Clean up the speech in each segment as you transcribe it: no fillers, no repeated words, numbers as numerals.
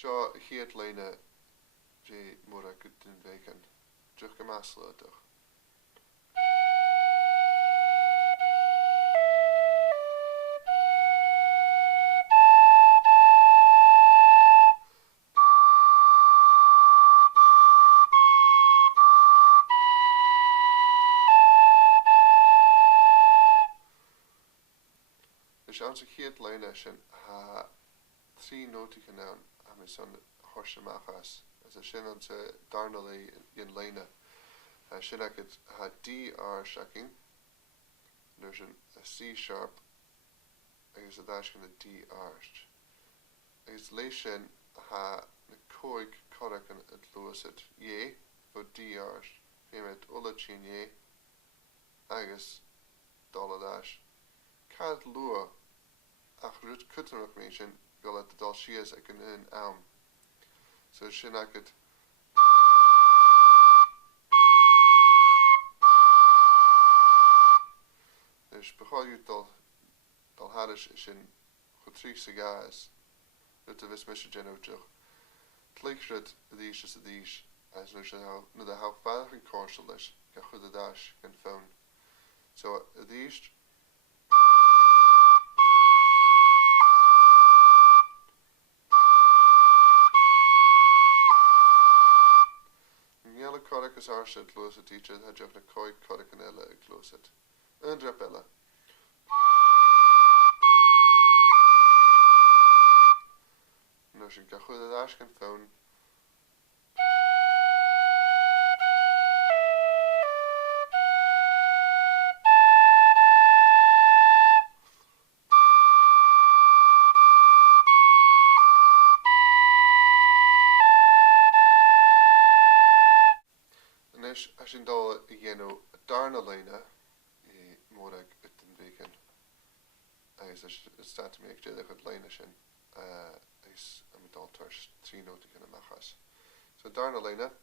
Seo Fìdeag Leasan dé móra go den bhécan. Druk go measla Is an sa Fìdeag Leasan sin ha trí nótaí an am is an thuirseamachas as a sin an sa darna lei in Leasan sin agad ha D R shacking nuair sin a C sharp agus a dáis gan a D arst agus lei sin ha na cóig corach an luasid é ó D arst féimid ula chin é agus dal a dáis cad lua ach rud cutarach mé sin go le dal sias ag an am so sin agad is beáú dal hadis sin go trí sa gas rud a vis mis genúteach tléichrud a dhís is a dhís as nu a ha fadach an córsal leis ga chud a dáis gan fón so a dhís Niela corach is arsid luasid tíid ha joch na cóig corach an eile ag luasid an drap eile nuair sin ga chud a dáis gan fón as sin dal I dhéanú darna Leasan I mór ag den bhécan agus is sta mé ag déadach an Leasan sin agus am dal tuairs trí nótaí an amachas so darna Leasan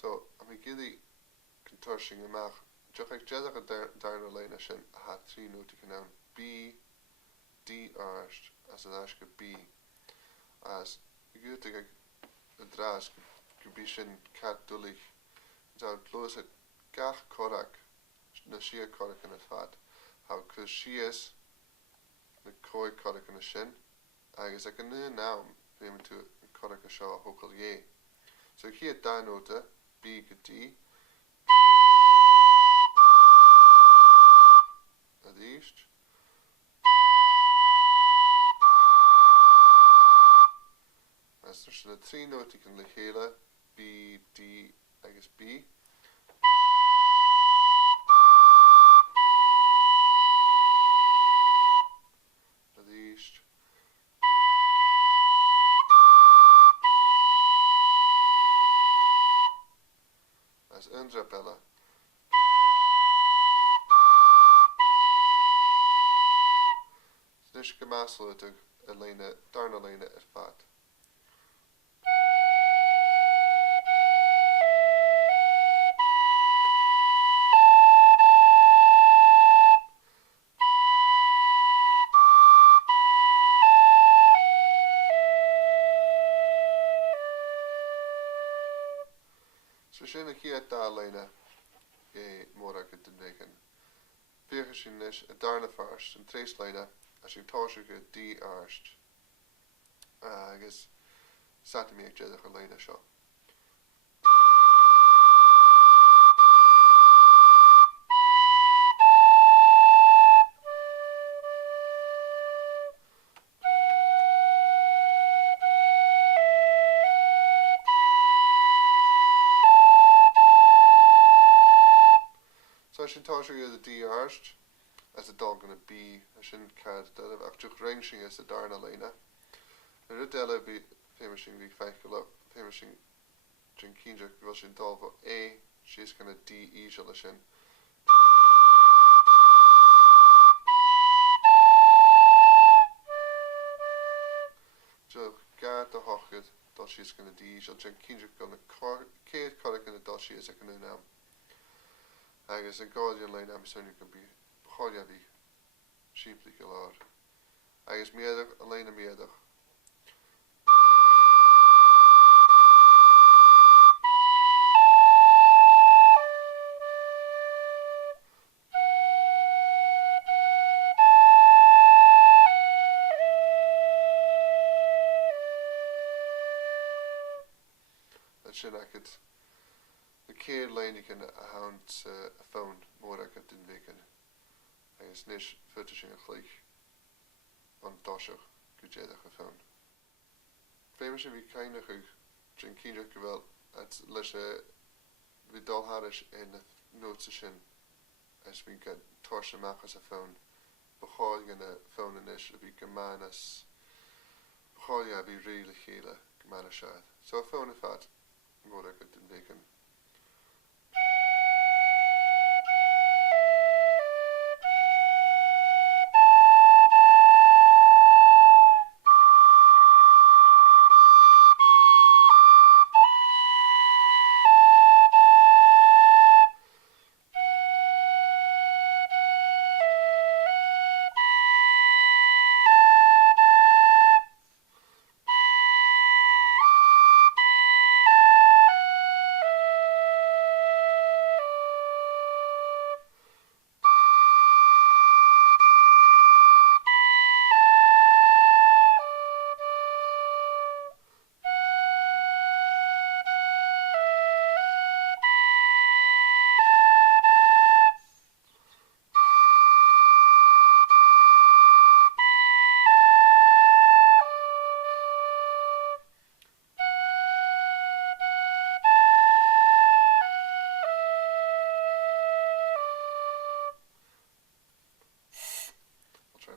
So, am I gilly contorting amach, joch ag jedach a darna Leasan sin a ha trí nótaí an B, D arst as an asca B as gútig ag a drás go bí sin cat dulich dá glós a gach corach na sia corach an a fad how cos sias na cóig corach an a sin agus ag an nu naam féim tú corach a seo a hocal é so hi a da nota B go D a dhíst as there sin a trí nótaí an le chéile B, D agus B a dhíst as an drap eile Snis go measla a Leasan darna Leasan ar fad So sin a Fìdeag da Leasan mór ag den bhécan bíocha sin leis a darna farst an tréis Leasan a sin táise go D arst agus sata mé ag déadach an Leasan seo So sin táise go a D arst as a dog an a B a sin cad dad ach tuch ringsing as a darna Leasan a rud eile bhí féimir sin bhí feiceil féimir sin sin cínteach go bhfuil sin dal A sios gan a D ísio lei sin dul sios gan na dí seo gin cínre gan na céad corach gan na dul sios ag an am. Agus an gáil an lein am sonne go bí choile bhí siimplí go láir. Agus miadach an lein a miadach. Sin agad na céad lein an a haunt a phone mór agad den bhécan agus níos futa sin a chluich an dáiseach go déadach a phone. Féidir sin bhí cainach ag gin cínre go bhfuil leis bhí dul háris in na nóta sin as bhí go toirse amachchas a phone bacháil gan na phone inis a bhí go mánas bacháil a bhí riaile chéile go mána sead. So a phone a fad mór agad den bhécan.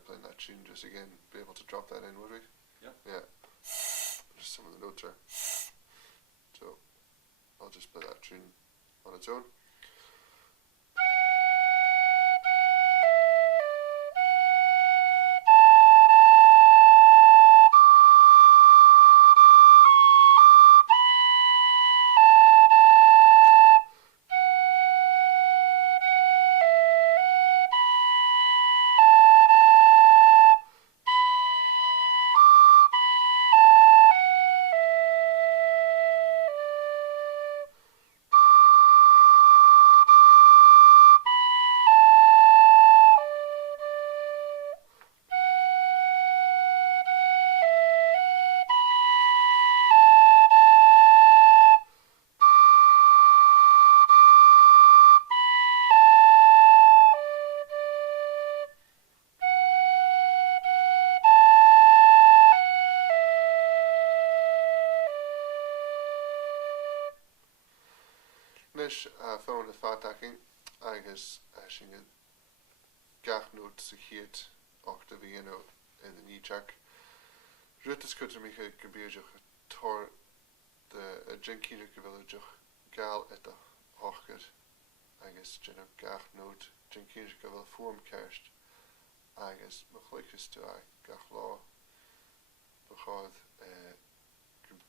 Playing that tune just again, be able to drop that in, would we? Yeah. Just some of the notes there. So I'll just play that tune on its own. Nis phone a fátaching agus sin gach nót sa chéad ochta bhí in the níteach. Rutas cuidir mí go bíoideach tóir de gin cínre go bhfuideach gáil it a hochgad agus gin gach nót gin cínre go bhfuil form ceist agus mo chluichas tú gach lá bachád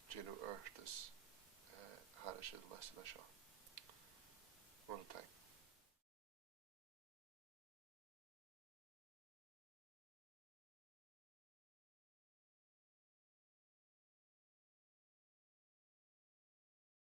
gin ó uirtas háda siad leis na seo. One time.